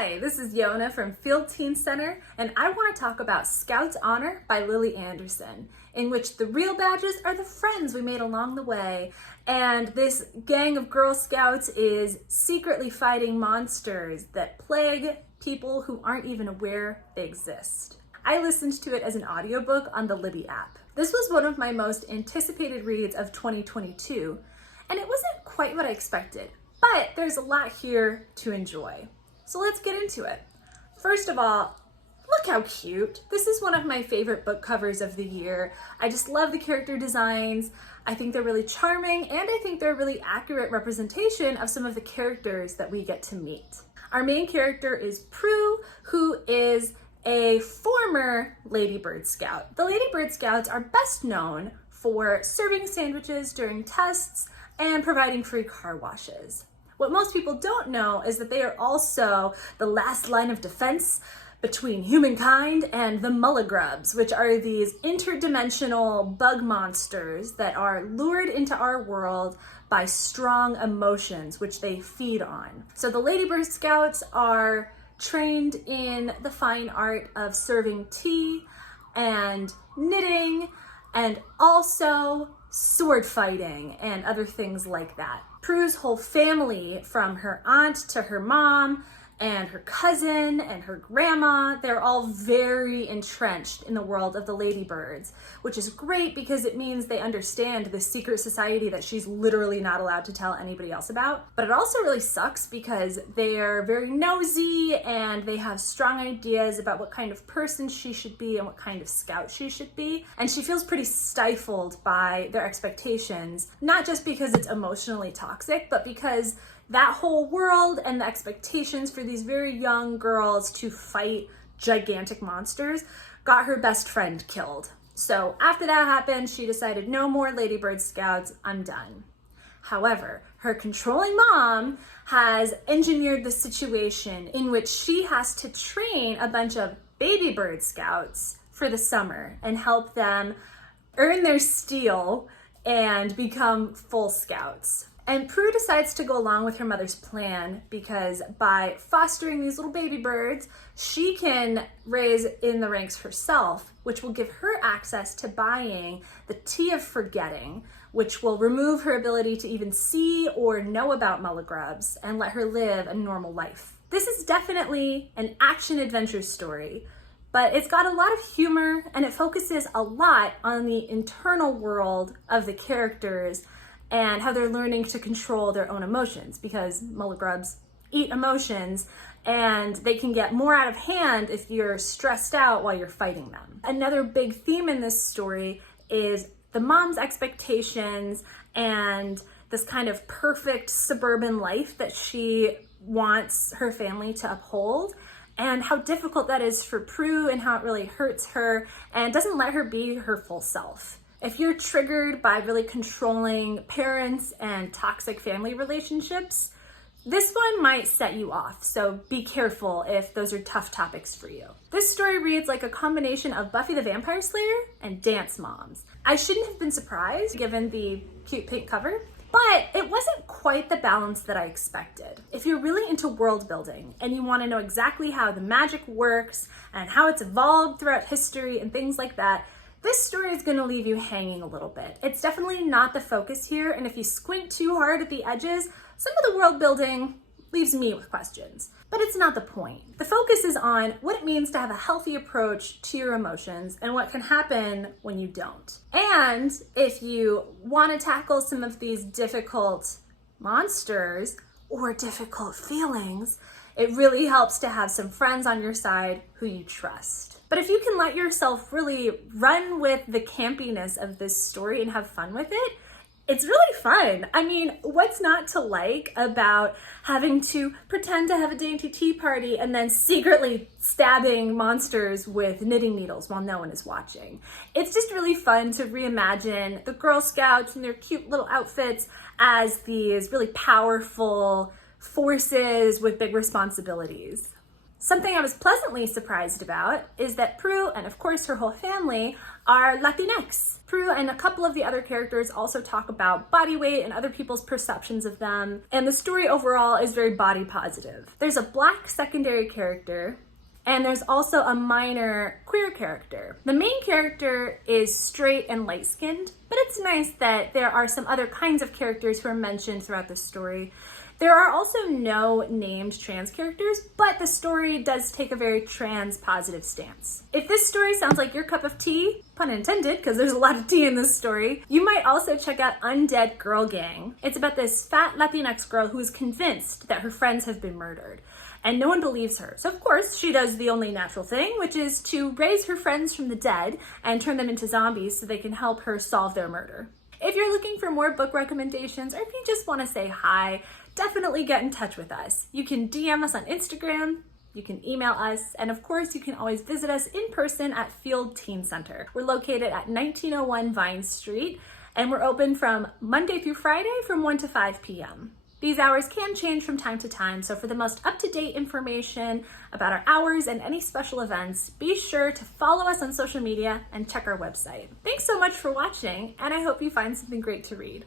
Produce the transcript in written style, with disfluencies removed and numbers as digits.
Hi, this is Yona from Field Teen Center, and I want to talk about Scouts Honor by Lily Anderson, in which the real badges are the friends we made along the way, and this gang of Girl Scouts is secretly fighting monsters that plague people who aren't even aware they exist. I listened to it as an audiobook on the Libby app. This was one of my most anticipated reads of 2022, and it wasn't quite what I expected, but there's a lot here to enjoy. So let's get into it. First of all, look how cute. This is one of my favorite book covers of the year. I just love the character designs. I think they're really charming, and I think they're a really accurate representation of some of the characters that we get to meet. Our main character is Prue, who is a former Ladybird Scout. The Ladybird Scouts are best known for serving sandwiches during tests and providing free car washes. What most people don't know is that they are also the last line of defense between humankind and the Mulligrubs, which are these interdimensional bug monsters that are lured into our world by strong emotions, which they feed on. So the Ladybird Scouts are trained in the fine art of serving tea and knitting and also sword fighting and other things like that. Prue's whole family, from her aunt to her mom and her cousin and her grandma, they're all very entrenched in the world of the Ladybirds, which is great because it means they understand the secret society that she's literally not allowed to tell anybody else about. But it also really sucks because they're very nosy and they have strong ideas about what kind of person she should be and what kind of scout she should be. And she feels pretty stifled by their expectations, not just because it's emotionally toxic, but because that whole world and the expectations for these very young girls to fight gigantic monsters got her best friend killed. So after that happened, she decided no more Ladybird Scouts, I'm done. However, her controlling mom has engineered the situation in which she has to train a bunch of baby bird scouts for the summer and help them earn their steel and become full scouts. And Prue decides to go along with her mother's plan because by fostering these little baby birds, she can raise in the ranks herself, which will give her access to buying the Tea of Forgetting, which will remove her ability to even see or know about Mulligrubs and let her live a normal life. This is definitely an action-adventure story, but it's got a lot of humor and it focuses a lot on the internal world of the characters and how they're learning to control their own emotions, because Mulligrubs eat emotions and they can get more out of hand if you're stressed out while you're fighting them. Another big theme in this story is the mom's expectations and this kind of perfect suburban life that she wants her family to uphold, and how difficult that is for Prue and how it really hurts her and doesn't let her be her full self. If you're triggered by really controlling parents and toxic family relationships, this one might set you off, so be careful if those are tough topics for you. This story reads like a combination of Buffy the Vampire Slayer and Dance Moms. I shouldn't have been surprised given the cute pink cover, but it wasn't quite the balance that I expected. If you're really into world building and you want to know exactly how the magic works and how it's evolved throughout history and things like that, this story is going to leave you hanging a little bit. It's definitely not the focus here, and if you squint too hard at the edges, some of the world building leaves me with questions. But it's not the point. The focus is on what it means to have a healthy approach to your emotions and what can happen when you don't. And if you want to tackle some of these difficult monsters or difficult feelings, it really helps to have some friends on your side who you trust. But if you can let yourself really run with the campiness of this story and have fun with it, it's really fun. I mean, what's not to like about having to pretend to have a dainty tea party and then secretly stabbing monsters with knitting needles while no one is watching? It's just really fun to reimagine the Girl Scouts and their cute little outfits as these really powerful forces with big responsibilities. Something I was pleasantly surprised about is that Prue, and of course her whole family, are Latinx. Prue and a couple of the other characters also talk about body weight and other people's perceptions of them, and the story overall is very body positive. There's a Black secondary character, and there's also a minor queer character. The main character is straight and light-skinned, but it's nice that there are some other kinds of characters who are mentioned throughout the story. There are also no named trans characters, but the story does take a very trans-positive stance. If this story sounds like your cup of tea, pun intended, because there's a lot of tea in this story, you might also check out Undead Girl Gang. It's about this fat Latinx girl who is convinced that her friends have been murdered, and no one believes her. So of course, she does the only natural thing, which is to raise her friends from the dead and turn them into zombies so they can help her solve their murder. If you're looking for more book recommendations, or if you just want to say hi, definitely get in touch with us. You can DM us on Instagram, you can email us, and of course you can always visit us in person at Field Teen Center. We're located at 1901 Vine Street, and we're open from Monday through Friday from 1 to 5 p.m. These hours can change from time to time, so for the most up-to-date information about our hours and any special events, be sure to follow us on social media and check our website. Thanks so much for watching, and I hope you find something great to read.